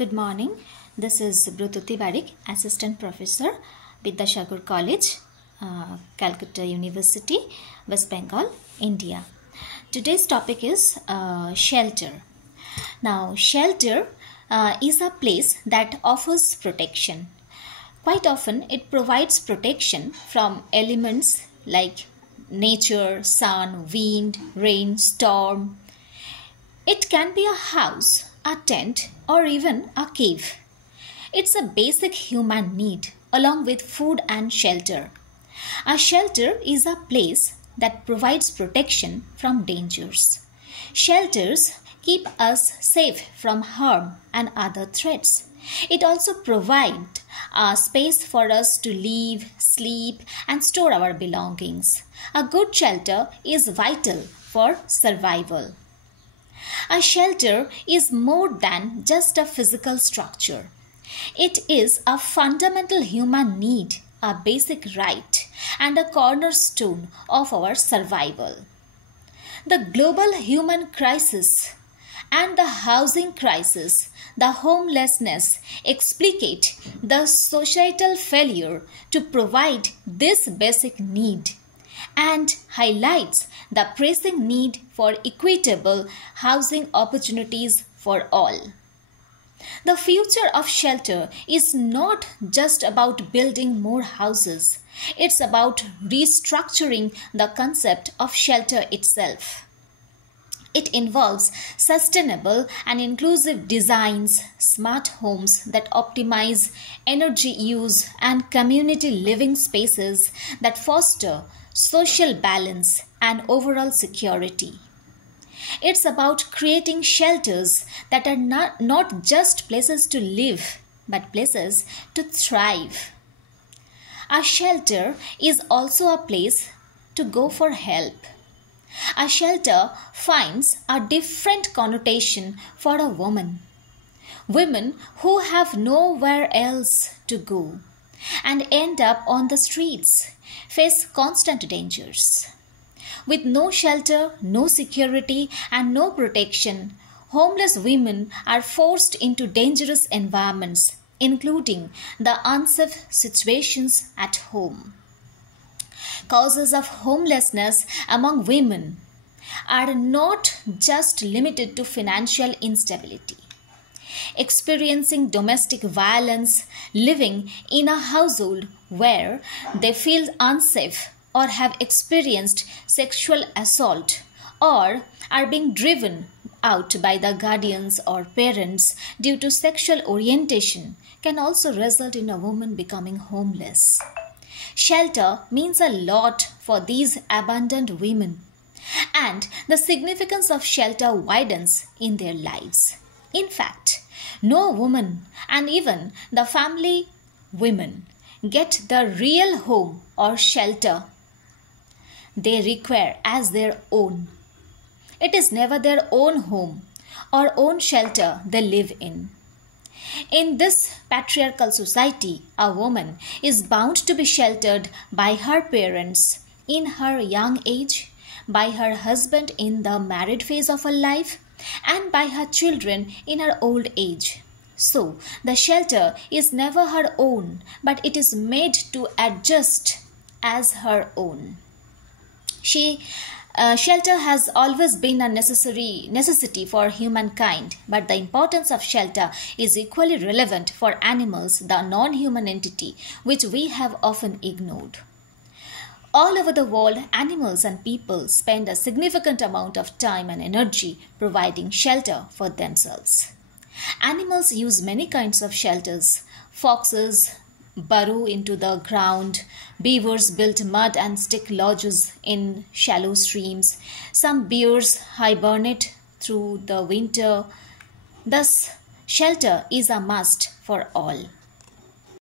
Good morning. This is Brututi Barik, Assistant Professor, Vidyasagar College, Calcutta University, West Bengal, India. Today's topic is shelter. Now, shelter is a place that offers protection. Quite often, it provides protection from elements like nature, sun, wind, rain, storm. It can be a house, a tent, or even a cave. It's a basic human need along with food and shelter. A shelter is a place that provides protection from dangers. Shelters keep us safe from harm and other threats. It also provides a space for us to live, sleep, and store our belongings. A good shelter is vital for survival. A shelter is more than just a physical structure. It is a fundamental human need, a basic right, and a cornerstone of our survival. The global human crisis and the housing crisis, the homelessness, explicate the societal failure to provide this basic need and highlights the pressing need for equitable housing opportunities for all. The future of shelter is not just about building more houses. It's about restructuring the concept of shelter itself. It involves sustainable and inclusive designs, smart homes that optimize energy use, and community living spaces that foster social balance and overall security. It's about creating shelters that are not just places to live, but places to thrive. A shelter is also a place to go for help. A shelter finds a different connotation for a woman. Women who have nowhere else to go and end up on the streets face constant dangers. With no shelter, no security, and no protection, homeless women are forced into dangerous environments, including the unsafe situations at home. Causes of homelessness among women are not just limited to financial instability. Experiencing domestic violence, living in a household where they feel unsafe or have experienced sexual assault or are being driven out by the guardians or parents due to sexual orientation can also result in a woman becoming homeless. Shelter means a lot for these abandoned women, and the significance of shelter widens in their lives. In fact, no woman and even the family women get the real home or shelter they require as their own. It is never their own home or own shelter they live in. In this patriarchal society, a woman is bound to be sheltered by her parents in her young age, by her husband in the married phase of her life, and by her children in her old age. So, the shelter is never her own, but it is made to adjust as her own. Shelter has always been a necessity for humankind, but the importance of shelter is equally relevant for animals, the non-human entity, which we have often ignored. All over the world, animals and people spend a significant amount of time and energy providing shelter for themselves. Animals use many kinds of shelters. Foxes burrow into the ground. Beavers build mud and stick lodges in shallow streams. Some bears hibernate through the winter. Thus, shelter is a must for all.